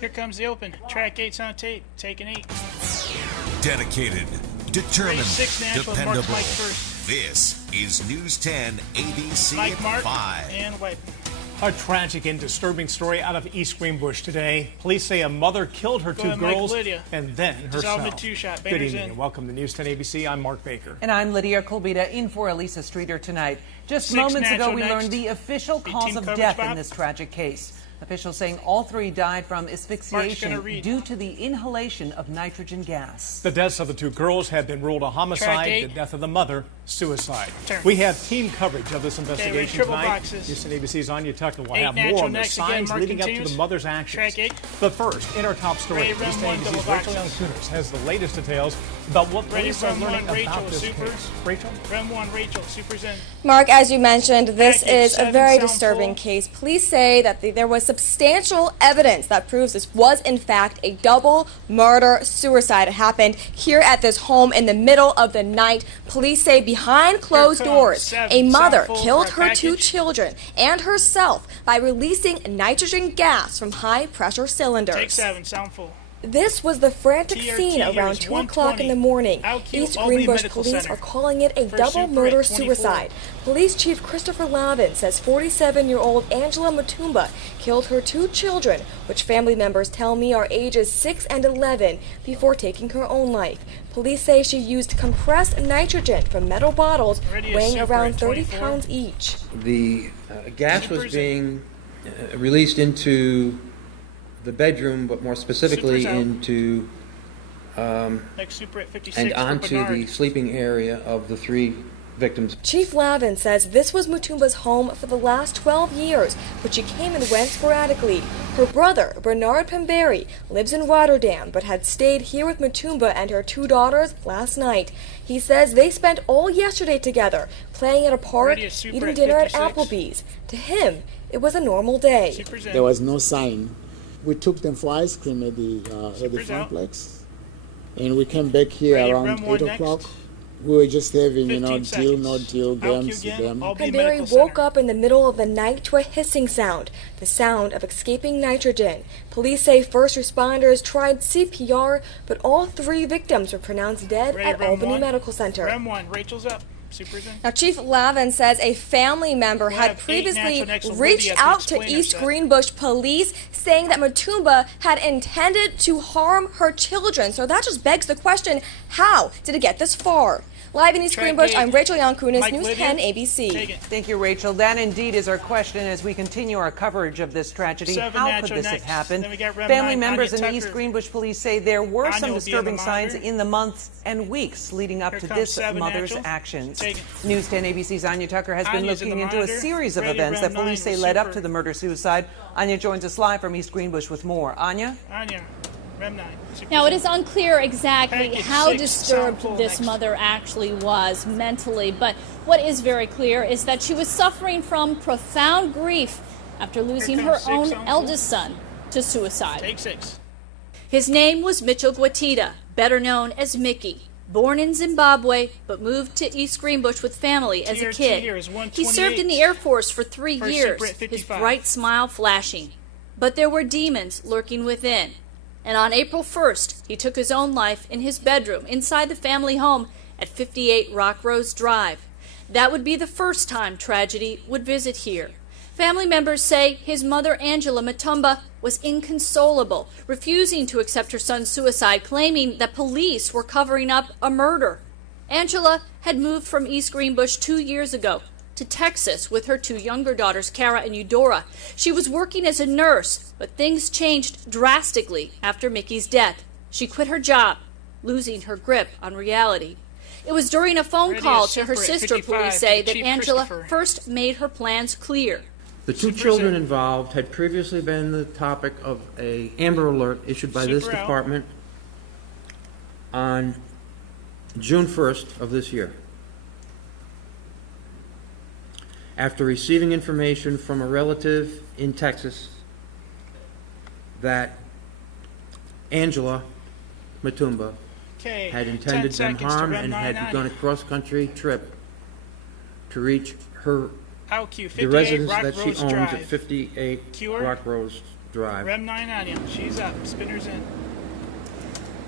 Here comes the open. Track 8's on tape. Taking 8. Dedicated, determined, 6 natural. dependable. Mark Mike first. This is News 10 ABC Mike at Mark 5. and White. A tragic and disturbing story out of East Greenbush today. Police say a mother killed her two ahead, Mike, girls Lydia. and then herself. Dissolved two-shot. Good Banners evening in. and welcome to News 10 ABC. I'm Mark Baker. And I'm Lydia Colbita in for Elisa Streeter tonight. Just 6 moments ago, natural we next. learned the official Be cause team of coverage, death Bob? in this tragic case. Officials saying all 3 died from gonna asphyxiation read. due to the inhalation of nitrogen gas. The deaths of the 2 girls have been ruled a Track homicide. 8. The death of the mother, suicide. Turn. We have team coverage of this investigation triple tonight. boxes. News 10 ABC's Anya Tucker will 8 have more natural on the next. Again, signs Mark leading up to continues. the mother's actions. Track 8. But first, in our top story, Ready, News run 10 1, ABC's double Rachel boxes. Young-Cooners has the latest details about what Ready, police are run learning 1, Rachel, about this supers. case. Rachel? Run 1, Rachel. Supers in. Mark, as you mentioned, this Package is a 7, very sound disturbing full. case. Police say that there was substantial evidence that proves this was, in fact, a double murder-suicide. It happened here at this home in the middle of the night. Police say behind closed comes doors, 7, a mother sound full killed for a her 2 package. children and herself by releasing nitrogen gas from high-pressure cylinders. Take 7. Sound full. This was the frantic TRT scene here around is 2 o'clock in the 120. morning. LQ East Albany Greenbush Medical police Center. are calling it a First double super at murder 24. suicide. Police Chief Christopher Lavin says 47-year-old Angela Mutumba killed her 2 children, which family members tell me are ages 6 and 11, before taking her own life. Police say she used compressed nitrogen from metal bottles Ready to weighing super around at 30 24. pounds each. The gas was Supers in. being released into the bedroom, but more specifically Supers out. into Next super at 56 and for onto Bernard. the sleeping area of the 3 victims. Chief Lavin says this was Mutumba's home for the last 12 years, but she came and went sporadically. Her brother, Bernard Pemberry, lives in Rotterdam, but had stayed here with Mutumba and her 2 daughters last night. He says they spent all yesterday together, playing at a park, Ready, a super eating at dinner at 56. Applebee's. To him, it was a normal day. Supers in. There was no sign. We took them for ice cream at the Supers out. Funplex, and we came back here Ready, around run 1 8 next. o'clock. We were just having, 15 deal, no seconds. deal LQ games with again. them. Albany Pemberry Medical woke Center. up in the middle of the night to a hissing sound, the sound of escaping nitrogen. Police say first responders tried CPR, but all 3 victims were pronounced dead Ready, at run Albany 1. Medical Center. Run 1. Rachel's up. Supers in. Now, Chief Lavin says a family member We'll had have 8 previously natural next to reached Lydia at the out to explainer East set. Greenbush police saying that Mutumba had intended to harm her children. So that just begs the question, how did it get this far? Live in East Track Greenbush, 8. I'm Rachel Yankunis, Mike News Lydia. 10 ABC. Take it. Thank you, Rachel. That indeed is our question as we continue our coverage of this tragedy. 7 How could natural this have next. happened? Then we got Rem Family 9, members Anya in East Tucker. Greenbush police say there were Anya some will be on the disturbing signs monitor. in the months and weeks leading up Here to comes this 7 mother's natural. actions. Take it. News 10 ABC's Anya Tucker has been Anya's in looking the into a monitor. series of Ready, events Rem that police 9 say with led up super. to the murder-suicide. Anya joins us live from East Greenbush with more. Anya? Anya. Rem 9. Supers Now, it in. is unclear exactly Package how 6, disturbed sound full this next. mother actually was mentally, but what is very clear is that she was suffering from profound grief after losing Here her comes 6, own sound full. eldest son to suicide. Take 6. His name was Mitchell Guatita, better known as Mickey. Born in Zimbabwe, but moved to East Greenbush with family as a TRT kid. here is He served in the 128. Air Force for 3 First years, super at his 55. bright smile flashing. But there were demons lurking within. And on April 1st, he took his own life in his bedroom inside the family home at 58 Rock Rose Drive. That would be the first time tragedy would visit here. Family members say his mother, Angela Mutumba, was inconsolable, refusing to accept her son's suicide, claiming that police were covering up a murder. Angela had moved from East Greenbush 2 years ago to Texas with her 2 younger daughters, Kara and Eudora. She was working as a nurse, but things changed drastically after Mickey's death. She quit her job, losing her grip on reality. It was during a phone Ready call to to her super at sister, 55 police say, for that Chief Angela Christopher. first made her plans clear. The 2 Supers children in. involved had previously been the topic of a Amber Alert issued by this Super out. department on June 1st of this year. After receiving information from a relative in Texas that Angela Mutumba Okay. had 10 intended them seconds to harm Rem and 9 had Anya. begun a cross-country trip to reach her LQ the 58 residence Rock that she Rose owns Drive. at 58 Cure? Rock Rose Drive. Rem 9 on you. She's up. Spinners in.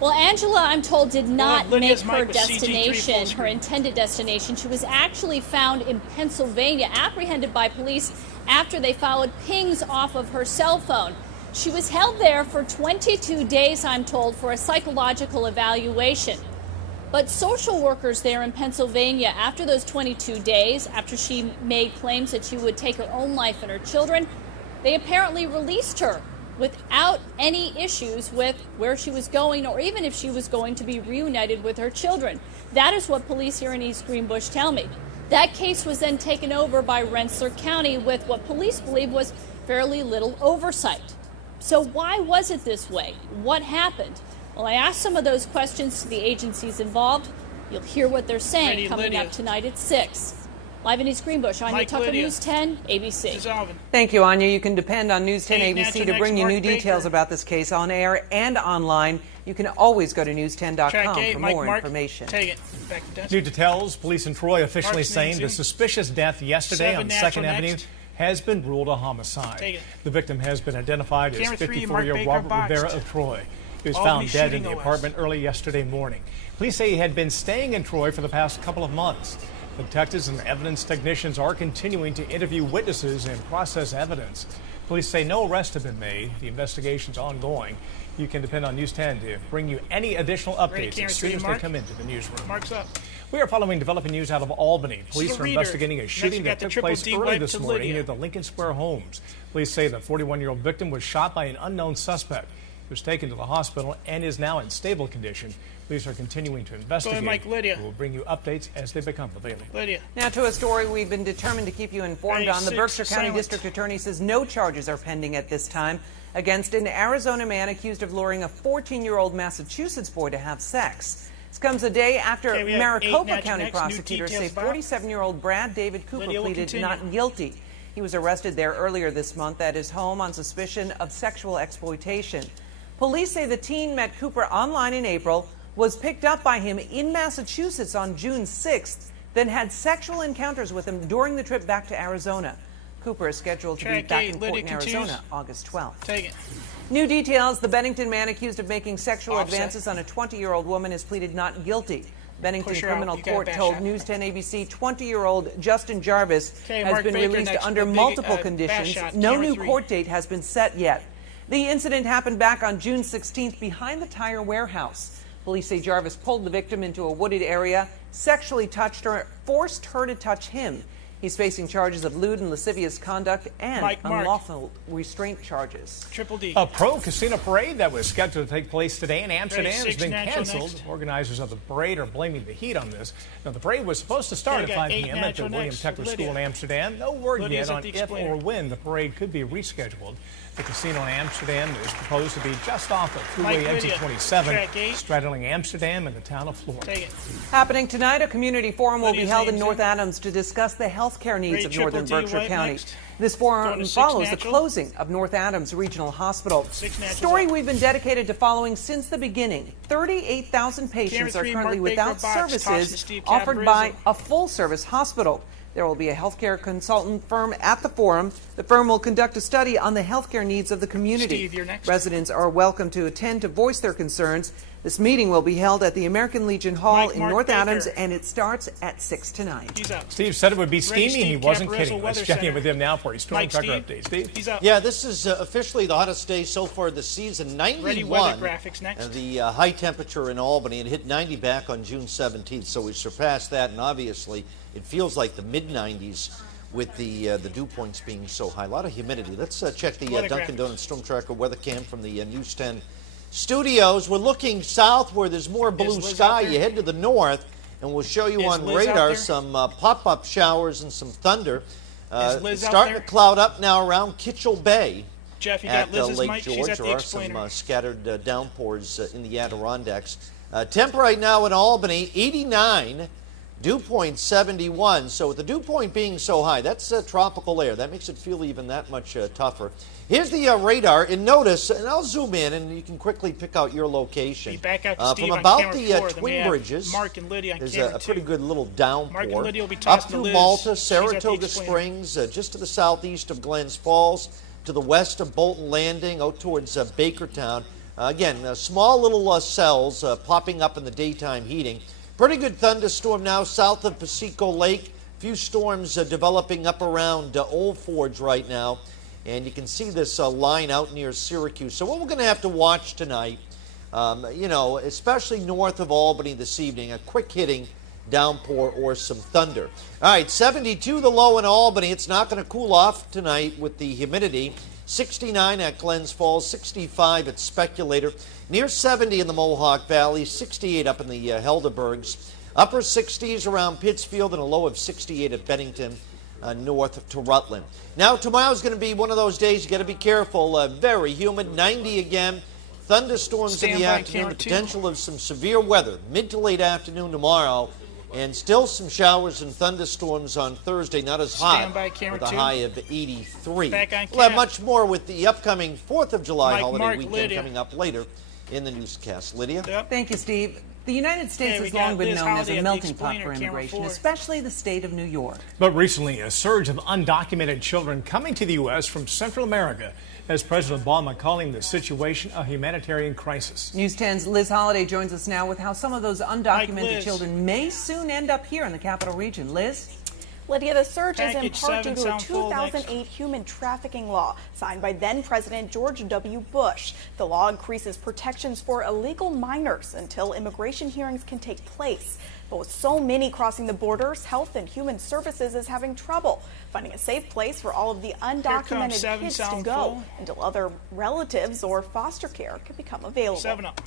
Well, Angela, I'm told, did not make Lydia's her mic was CG3 full destination, screen. her intended destination. She was actually found in Pennsylvania, apprehended by police after they followed pings off of her cell phone. She was held there for 22 days, I'm told, for a psychological evaluation. But social workers there in Pennsylvania, after those 22 days, after she made claims that she would take her own life and her children, they apparently released her without any issues with where she was going or even if she was going to be reunited with her children. That is what police here in East Greenbush tell me. That case was then taken over by Rensselaer County with what police believe was fairly little oversight. So why was it this way? What happened? Well, I asked some of those questions to the agencies involved. You'll hear what they're saying Ready, coming Lydia. up tonight at 6. Live in East Greenbush, Anya Mike, Tucker, Lydia. News 10, ABC. Dissolving. Thank you, Anya. You can depend on News 10 Kate ABC Natcher to bring next, you new Mark details Baker. about this case on air and online. You can always go to Track news10.com 8. for Mike, more Mark. information. Take it. Back to desk. New details. Police in Troy officially Mark's saying the Nancy. suspicious death yesterday 7 on natural 2nd Avenue next. has been ruled a homicide. Take it. The victim has been identified as Camera 3, Mark 54-year Baker Robert boxed. Rivera of Troy. He was Albany found dead in shooting the OS. apartment early yesterday morning. Police say he had been staying in Troy for the past couple of months. The detectives and evidence technicians are continuing to interview witnesses and process evidence. Police say no arrests have been made. The investigation's ongoing. You can depend on News 10 to bring you any additional Ready, updates camera as soon 3, as they Mark. come into the newsroom. Mark's up. We are following developing news out of Albany. Police the are reader. investigating a Next, shooting we got that the took triple place D early wipe this to morning Lydia. near the Lincoln Square homes. Police say the 41-year-old victim was shot by an unknown suspect. He was taken to the hospital and is now in stable condition. Police are continuing to investigate. Mike, Lydia. We will bring you updates as they become available. Lydia. Now to a story we've been determined to keep you informed Ready, on. The 6, Berkshire County silent. District Attorney says no charges are pending at this time against an Arizona man accused of luring a 14-year-old Massachusetts boy to have sex. This comes a day after Okay, we have 8 Maricopa natural County next. New prosecutors say details, Bob. 47-year-old Brad David Cooper Lydia will pleaded continue. not guilty. He was arrested there earlier this month at his home on suspicion of sexual exploitation. Police say the teen met Cooper online in April, was picked up by him in Massachusetts on June 6th, then had sexual encounters with him during the trip back to Arizona. Cooper is scheduled to be Track back 8, in court Lydia in continues. Arizona August 12th. Take it. New details. The Bennington man accused of making sexual Offset. advances on a 20-year-old woman has pleaded not guilty. Bennington Push her out. Criminal You got a Court bad told shot. News 10 ABC 20-year-old Justin Jarvis Okay, has Mark been Baker released next under with a big, multiple bad conditions. shot. No Camera new 3. court date has been set yet. The incident happened back on June 16th behind the tire warehouse. Police say Jarvis pulled the victim into a wooded area, sexually touched her, forced her to touch him. He's facing charges of lewd and lascivious conduct and Mike, Mark. unlawful restraint charges. Triple D. A pro casino parade that was scheduled to take place today in Amsterdam Ready, has 6 been natural canceled. next. Organizers of the parade are blaming the heat on this. Now, the parade was supposed to start Okay, at got 5 8 p.m. at the natural William next. Techler Lydia. School in Amsterdam. No word Lydia's yet at on the if explainer. or when the parade could be rescheduled. The casino in Amsterdam is proposed to be just off of Mike, Freeway exit Lydia. 27, Track 8. straddling Amsterdam and the town of Florida. Take it. Happening tonight, a community forum will be Lydia's held in name's North in. Adams to discuss the health care needs Ready, of triple northern D, Berkshire white County. next. This Going forum to 6 follows the natural. closing of North Adams Regional Hospital. 6 natural. Story we've been dedicated to following since the beginning. 38,000 patients Camera are 3, currently Mark without Baker box, tossing to services Steve offered by Caprizzo. a full-service hospital. There will be a healthcare consultant firm at the forum. The firm will conduct a study on the healthcare needs of the community. Steve, you're next. Residents are welcome to attend to voice their concerns. This meeting will be held at the American Legion Hall Mike, in Mark North Baker. Adams, and it starts at 6 tonight. He's up. Steve said it would be steamy. He Steve wasn't Caprizzo, kidding. Let's Weather check in Center. with him now for his storm Mike, tracker Steve. update. Steve? He's up. Yeah, this is officially the hottest day so far this season. 91. Ready, weather graphics next. And the high temperature in Albany. It hit 90 back on June 17th, so we surpassed that. And obviously, it feels like the mid-90s with the dew points being so high. A lot of humidity. Let's check the Weather Dunkin' graphics. Donuts Storm Tracker weather cam from the News 10 studios. We're looking south where there's more blue Liz sky. out there? You head to the north, and we'll show you Is on Liz out radar there? some pop-up showers and some thunder. Is Liz It's out starting there? to cloud up now around Kitchell Bay Jeff, you at got Liz's Lake mic. George. She's at There the are some explainer. scattered downpours in the Adirondacks. Temp right now in Albany, 89. Dew point 71. So with the dew point being so high, that's tropical air. That makes it feel even that much tougher. Here's the radar, and notice, and I'll zoom in, and you can quickly pick out your location. Be back out to Steve from on about camera the 4, then we Twin have Bridges, Mark and Lydia on there's camera a pretty 2. good little downpour. Mark and Lydia will be Up tossing to through Liz. Malta, She's at the Saratoga explainer. Springs, just to the southeast of Glens Falls. to the west of Bolton Landing, out towards Bakertown. Again, small little cells popping up in the daytime heating. Pretty good thunderstorm now south of Paseco Lake. Few storms developing up around Old Forge right now. And you can see this line out near Syracuse. So what we're going to have to watch tonight, especially north of Albany this evening, a quick hitting downpour or some thunder. All right, 72 the low in Albany. It's not going to cool off tonight with the humidity. 69 at Glens Falls, 65 at Speculator, near 70 in the Mohawk Valley, 68 up in the Helderbergs, upper 60s around Pittsfield, and a low of 68 at Bennington, north to Rutland. Now, tomorrow's going to be one of those days you got to be careful. Very humid, 90 again. Thunderstorms in the afternoon, the potential of some severe weather, mid to late afternoon tomorrow, and still some showers and thunderstorms on Thursday, not as hot, with a high of 83. We'll have much more with the upcoming 4th of July holiday weekend coming up later in the newscast. Lydia? Thank you, Steve. The United States has long been known as a melting pot for immigration, especially the state of New York. But recently, a surge of undocumented children coming to the U.S. from Central America has President Obama calling the situation a humanitarian crisis. News 10's Liz Holliday joins us now with how some of those undocumented children may soon end up here in the capital region. Liz? Lydia, the surge is in part due to a 2008 human trafficking law signed by then-President George W. Bush. The law increases protections for illegal minors until immigration hearings can take place. But with so many crossing the borders, Health and Human Services is having trouble finding a safe place for all of the undocumented kids to go until other relatives or foster care can become available. 7 up.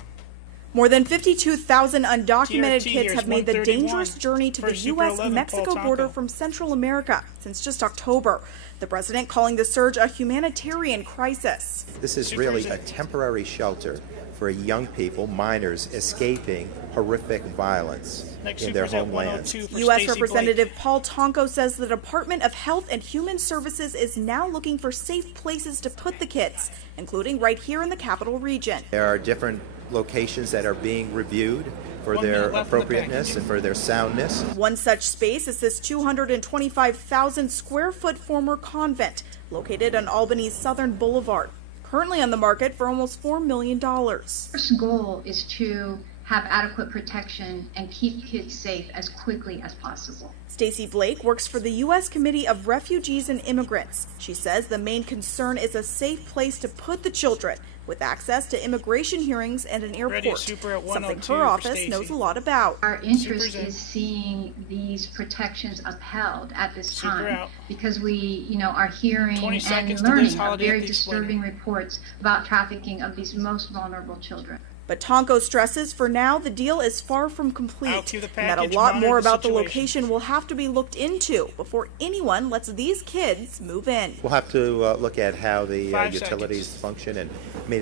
More than 52,000 undocumented kids have made the dangerous journey to the U.S.-Mexico border from Central America since just October. The president calling the surge a humanitarian crisis. This is really a temporary shelter for young people, minors, escaping horrific violence in their homelands. U.S. Representative Paul Tonko says the Department of Health and Human Services is now looking for safe places to put the kids, including right here in the capital region. There are different locations that are being reviewed for their appropriateness and for their soundness. One such space is this 225,000 square foot former convent located on Albany's Southern Boulevard, currently on the market for almost $4 million. First goal is to have adequate protection and keep kids safe as quickly as possible. Stacey Blake works for the U.S. Committee of Refugees and Immigrants. She says the main concern is a safe place to put the children with access to immigration hearings and an airport, something her office knows a lot lot about. Our interest is seeing these protections upheld at this time because we, are hearing and learning of very disturbing reports about trafficking of these most vulnerable children. But Tonko stresses for now the deal is far from complete and that a lot more about the location will have to be looked into before anyone lets these kids move in. We'll have to look at how the utilities function, and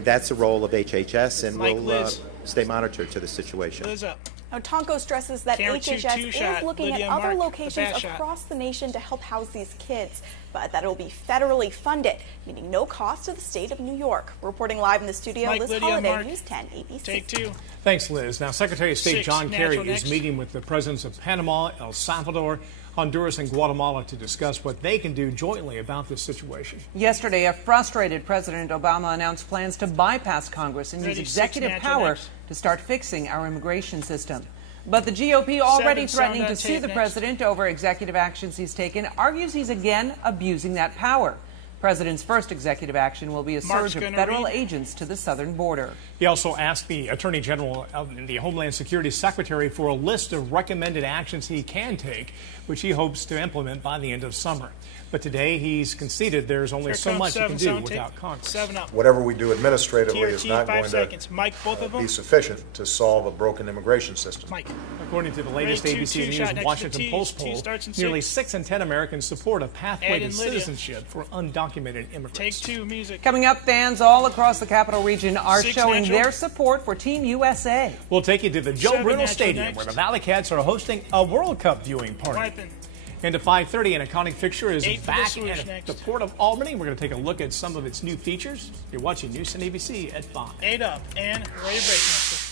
that's the role of HHS, and we'll stay monitored to the situation. Now, Tonko stresses that HHS is looking at other locations across the nation to help house these kids, but that it will be federally funded, meaning no cost to the state of New York. Reporting live in the studio, Liz Holiday, News 10 ABC. Take 2. Thanks, Liz. Now, Secretary of State John Kerry is meeting with the presidents of Panama, El Salvador, Honduras, and Guatemala to discuss what they can do jointly about this situation. Yesterday, a frustrated President Obama announced plans to bypass Congress and use executive power to start fixing our immigration system. But the GOP, already threatening to sue the president over executive actions he's taken, argues he's again abusing that power. President's first executive action will be a surge of federal agents to the southern border. He also asked the Attorney General and the Homeland Security Secretary for a list of recommended actions he can take, which he hopes to implement by the end of summer. But today he's conceded there's only so much he can do without Congress. Whatever we do administratively is not going to be sufficient to solve a broken immigration system. According to the latest ABC News Washington Post poll, nearly 6 in 10 Americans support a pathway to citizenship for undocumented immigrants. Take 2 music. Coming up, fans all across the capital region are showing their support for Team USA. We'll take you to the Joe Bruno Stadium where the Valley Cats are hosting a World Cup viewing party. And at 5:30, an iconic fixture is back at the Port of Albany. We're going to take a look at some of its new features. You're watching News 10 ABC at 5. 8 up and ready to break next.